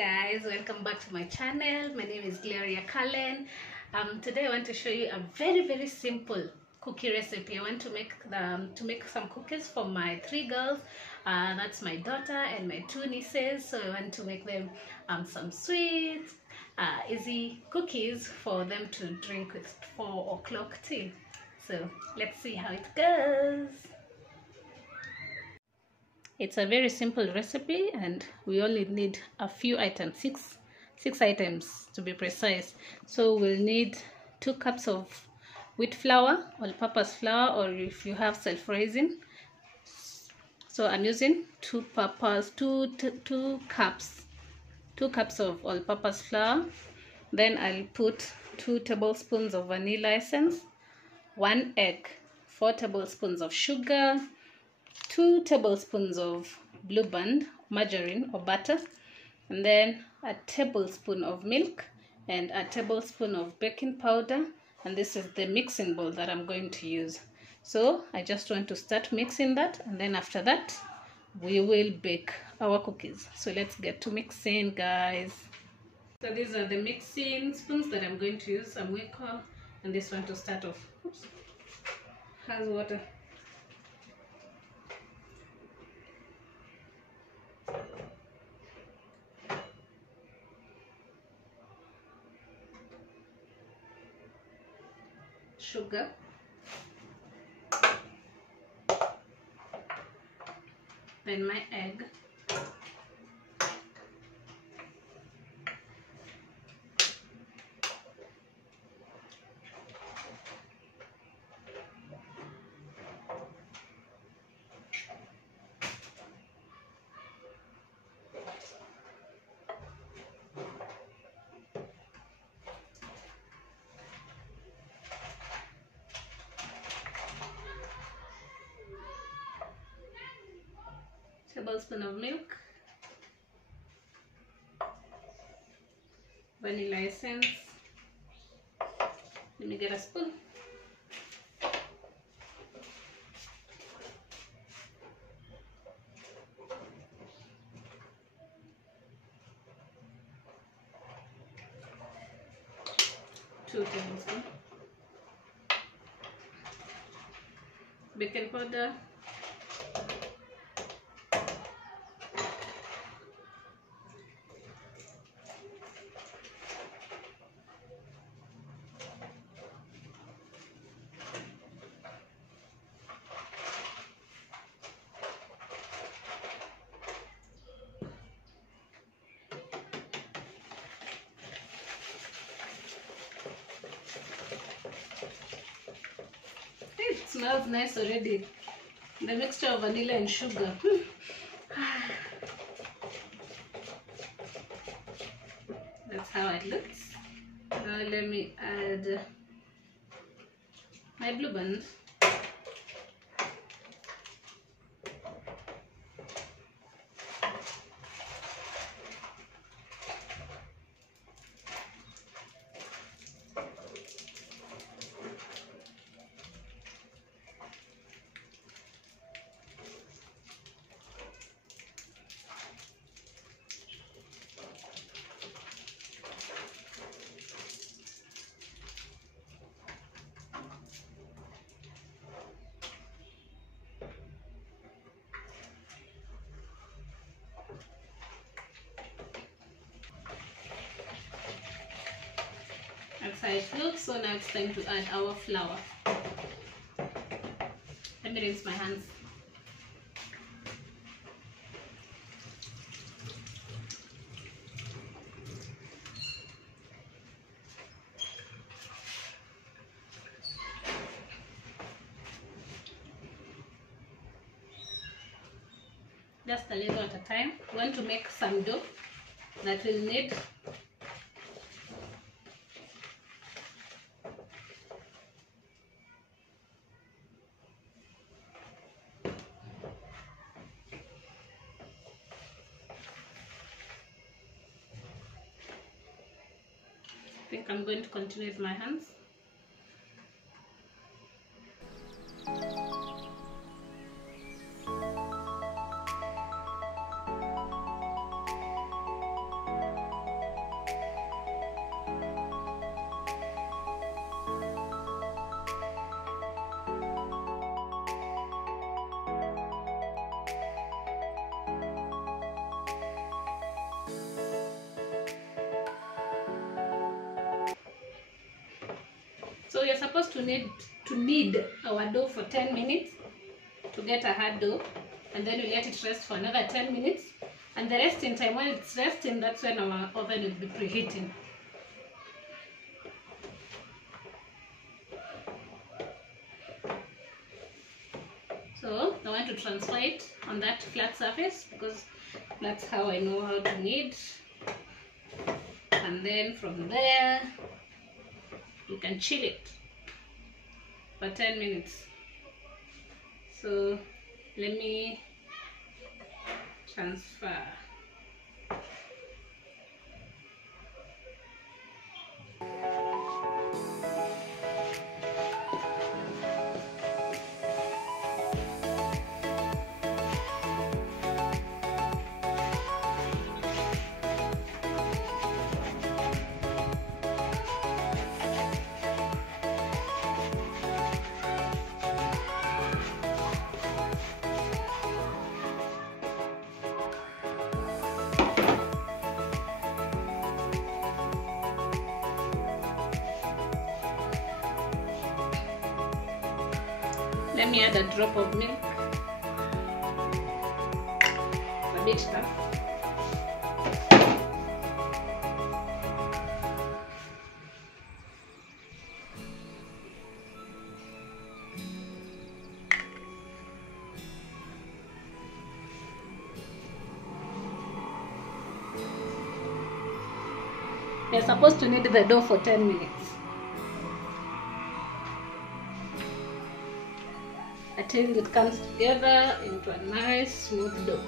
guys, welcome back to my channel. My name is Gloria Cullen. Today I want to show you a very simple cookie recipe. I want to make some cookies for my 3 girls. That's my daughter and my 2 nieces. So I want to make them some sweet, easy cookies for them to drink with 4 o'clock tea. So let's see how it goes. It's a very simple recipe and we only need a few items, six items to be precise. So we'll need 2 cups of wheat flour, all-purpose flour, or if you have self-raising. So I'm using 2 cups of all-purpose flour. Then I'll put 2 tablespoons of vanilla essence, 1 egg, 4 tablespoons of sugar, 2 tablespoons of Blue Band margarine or butter, and then a tablespoon of milk and a tablespoon of baking powder. And this is the mixing bowl that I'm going to use. So I just want to start mixing that, and then after that we will bake our cookies. So let's get to mixing, guys. So these are the mixing spoons that I'm going to use. I'm Wiko, and this one to start off. Oops. Has water. Sugar, then my egg, tablespoon of milk, vanilla essence. Let me get a spoon. Two tablespoons. Baking powder. It smells nice already. The mixture of vanilla and sugar. That's how it looks. Now let me add my Blue Band. That's how it looks. So now it's time to add our flour. Let me rinse my hands. Just a little at a time. We want to make some dough that will need I think I'm going to continue with my hands. So you're supposed to knead our dough for 10 minutes to get a hard dough, and then we let it rest for another 10 minutes. And the resting time, when it's resting, that's when our oven will be preheating. So I want to transfer it on that flat surface because that's how I know how to knead. And then from there, you can chill it for 10 minutes. So let me transfer. Let me add a drop of milk, a bit tough. You're supposed to knead the dough for 10 minutes. Until it comes together into a nice smooth dough.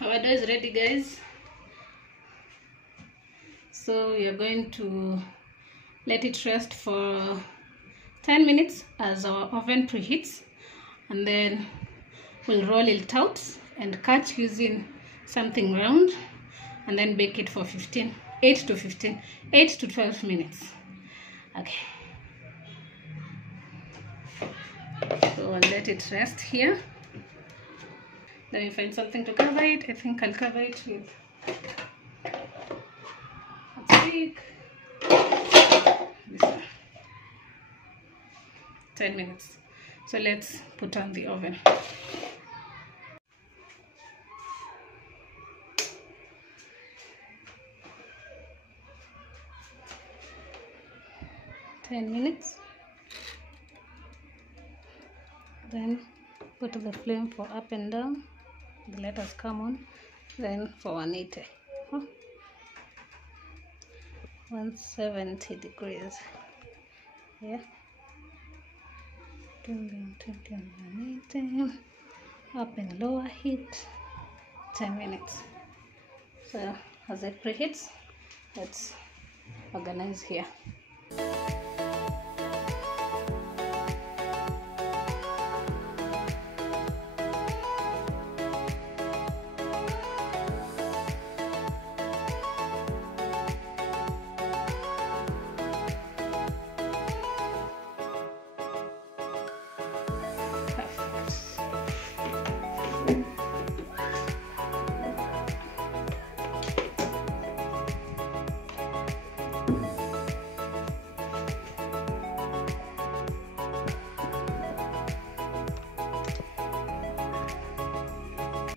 Our dough is ready, guys. So we are going to let it rest for 10 minutes as our oven preheats, and then we'll roll it out and cut using something round, and then bake it for 8 to 12 minutes. Okay, so I'll let it rest here. Let me find something to cover it. I think I'll cover it with a stick. This one. 10 minutes. So let's put on the oven. .10 minutes. Then put the flame for up and down. Let us come on. Then for 180. 170 degrees. Yeah. 20 and 180. Up and lower heat. 10 minutes. So as it preheats, let's organize here.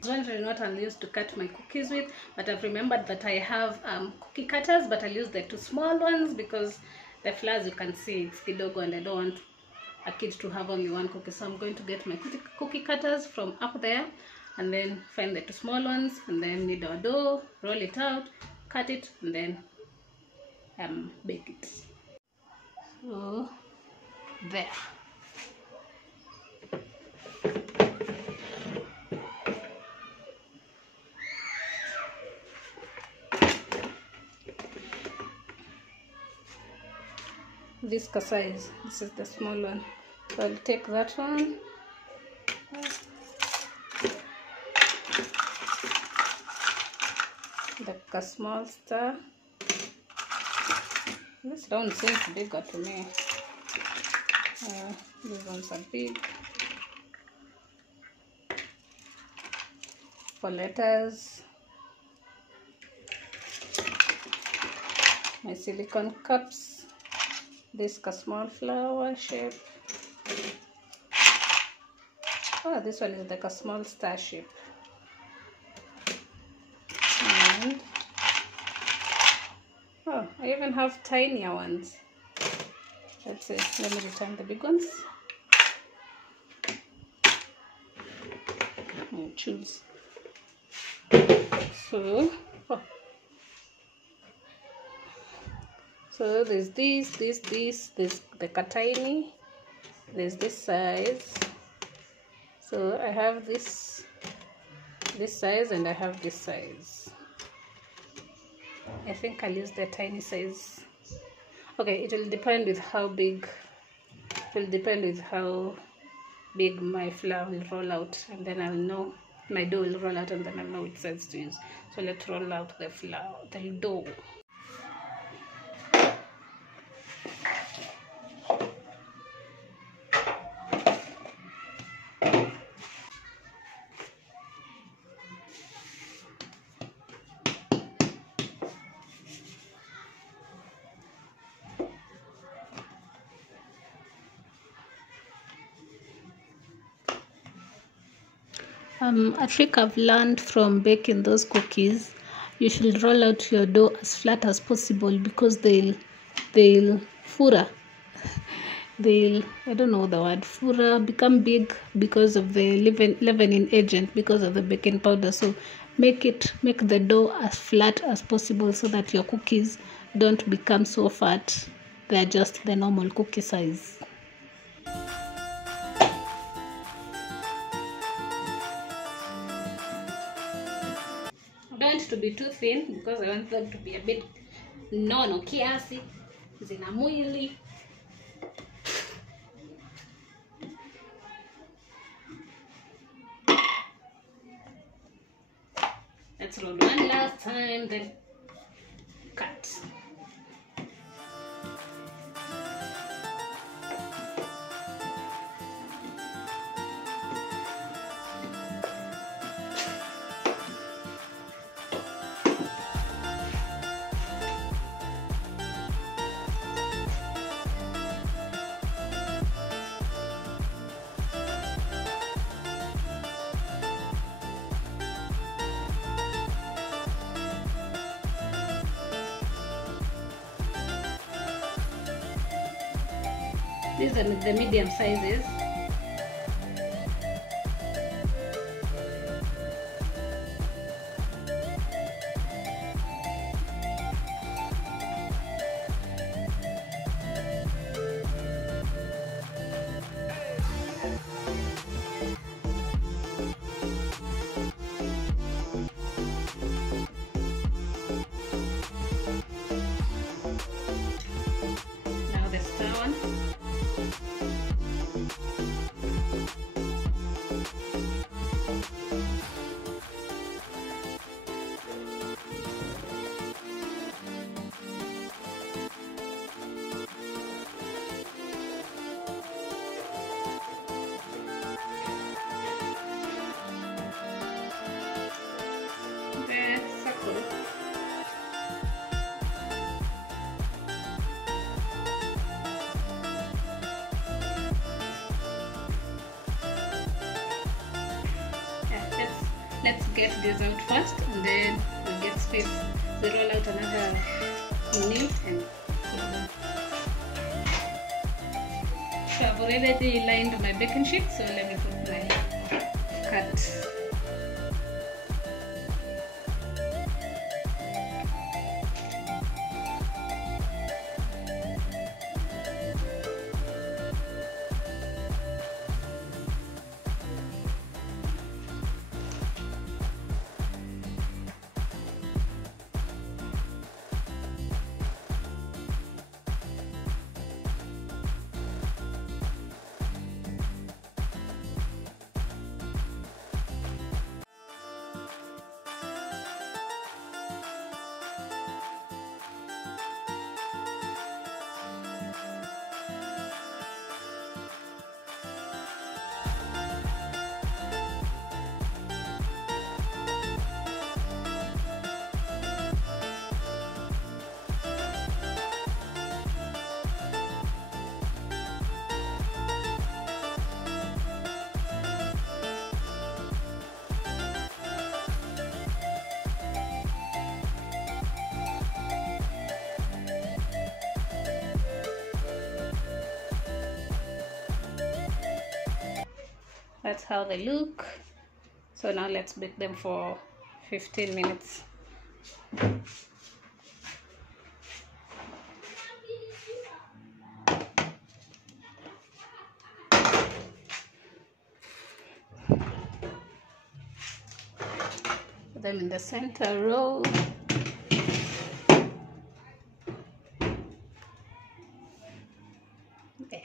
Generally not I'm used to cut my cookies with, but I've remembered that I have cookie cutters, but I'll use the 2 small ones because the flowers, you can see it's kidogo and I don't want a kid to have only 1 cookie. So I'm going to get my cookie cutters from up there and then find the 2 small ones and then knead our dough, roll it out, cut it, and then bake it. So there. this size. This is the small one, so I'll take that one. The small star. This round seems bigger to me. These ones are big. For letters, my silicone cups. This small flower shape. Oh, this one is like a small star shape. And oh, I even have tinier ones. Let's see. Let me return the big ones. And choose. So, so there's this, the tiny. There's this size. So I have this size and I have this size. I think I'll use the tiny size. Okay, it will depend with how big. It will depend with how big my flower will roll out, and then I'll know my dough will roll out, and then I'll know which size to use. So let's roll out the flower, the dough. A trick I've learned from baking those cookies, you should roll out your dough as flat as possible, because they'll fura. I don't know the word, fura, become big because of the leavening agent, because of the baking powder. So make the dough as flat as possible so that your cookies don't become so fat. They're just the normal cookie size. I don't want it to be too thin because I want them to be a bit nono kiasi, zina mwili. Let's roll one last time, then cut. These are the medium sizes. Now the star one. Let's get this out first, and then we'll get space. We roll out another knee and so I've already lined my baking sheet, so let me put my cut. That's how they look. So now let's bake them for 15 minutes. Put them in the center row. There.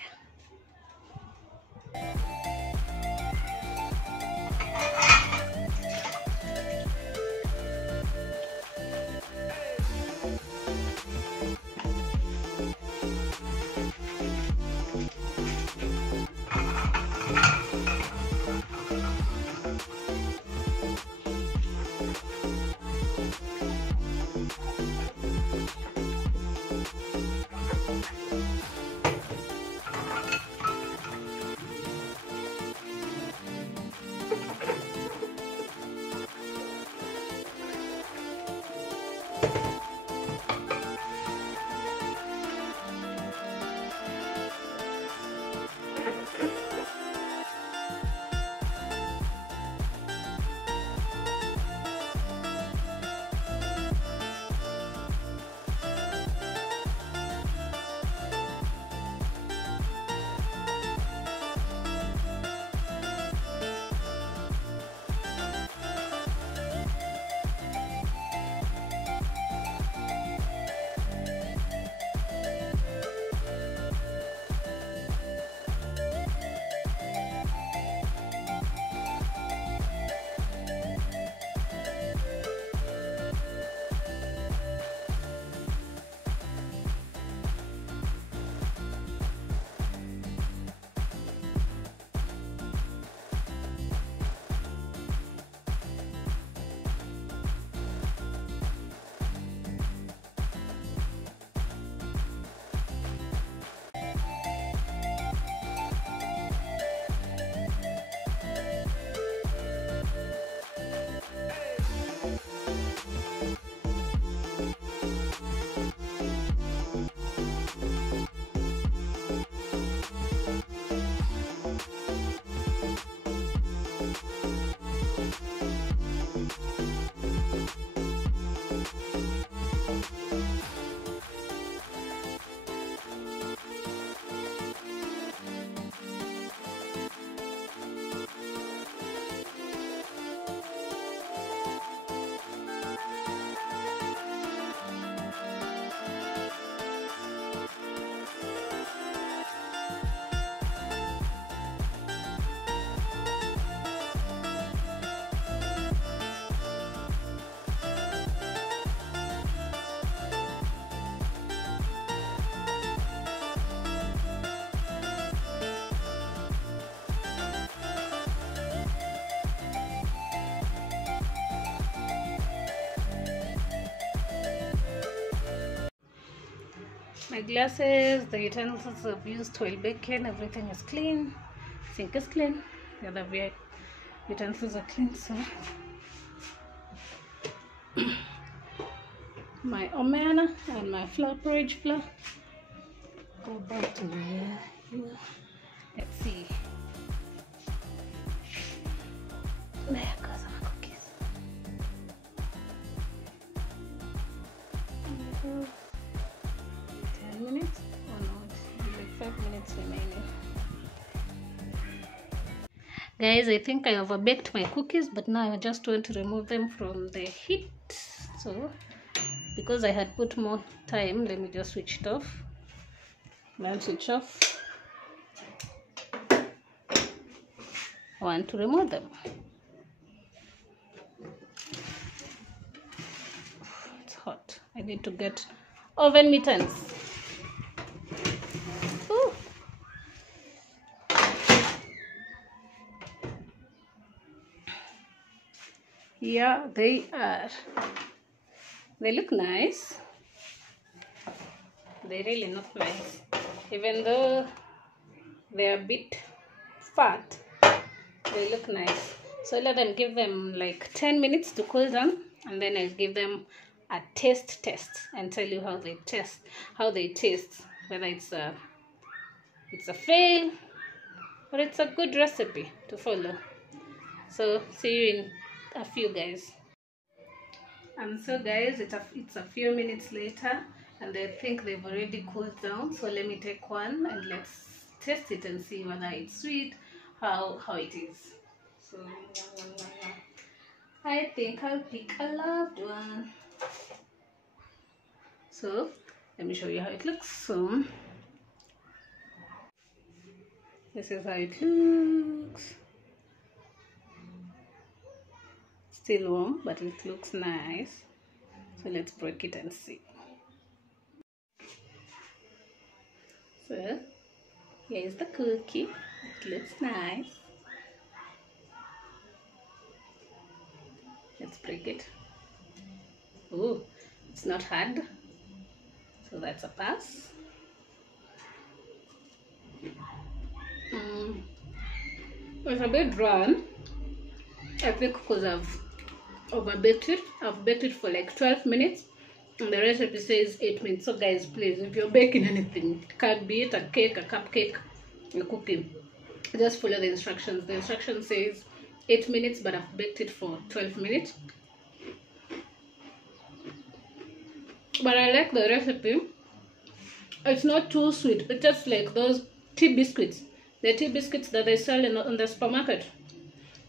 My glasses, the utensils I've used while baking, everything is clean. Sink is clean. The other utensils are clean, so my omena and my flour, porridge flour. Go back to here. Let's see. There goes our cookies. 10 minutes? Oh no, it's like 5 minutes remaining. Guys, I think I overbaked my cookies, but now I just want to remove them from the heat. So, because I had put more time, let me just switch it off. Now switch off. I want to remove them. It's hot. I need to get oven mittens. Ooh. Yeah, they are. They look nice. They really look nice. Even though they're a bit fat, they look nice. So let them give them like 10 minutes to cool down, and then I'll give them a taste test and tell you how they taste, whether it's a fail but it's a good recipe to follow. So see you in a few, guys. And so guys, it's a few minutes later, and I think they've already cooled down. So let me take one and let's test it and see whether it's sweet, how it is. So I think I'll pick a loved one. So let me show you how it looks. So this is how it looks. Still warm, but it looks nice. So let's break it and see. So here's the cookie. It looks nice. Let's break it. Oh, it's not hard, so that's a pass. It's a bit dry, I think, because I've overbaked it. I've baked it for like 12 minutes, and the recipe says 8 minutes. So guys, please, if you're baking anything, it can be it a cake, a cupcake, a cookie, just follow the instructions. The instruction says 8 minutes, but I've baked it for 12 minutes. But I like the recipe. It's not too sweet. It's just like those tea biscuits. The tea biscuits that they sell in the supermarket.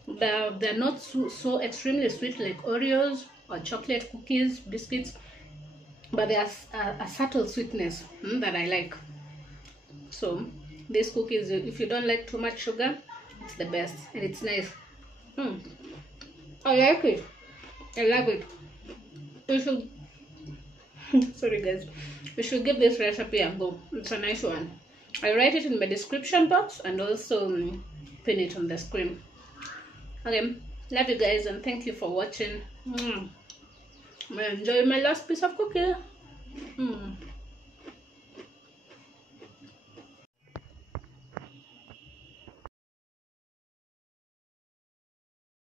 They're not so extremely sweet like Oreos or chocolate cookies, biscuits. But there's a subtle sweetness that I like. So these cookies, if you don't like too much sugar, it's the best. And it's nice. I like it. I love it. You should sorry guys, we should give this recipe a go. It's a nice one. I'll write it in my description box and also pin it on the screen. Okay, love you guys and thank you for watching. Enjoy my last piece of cookie.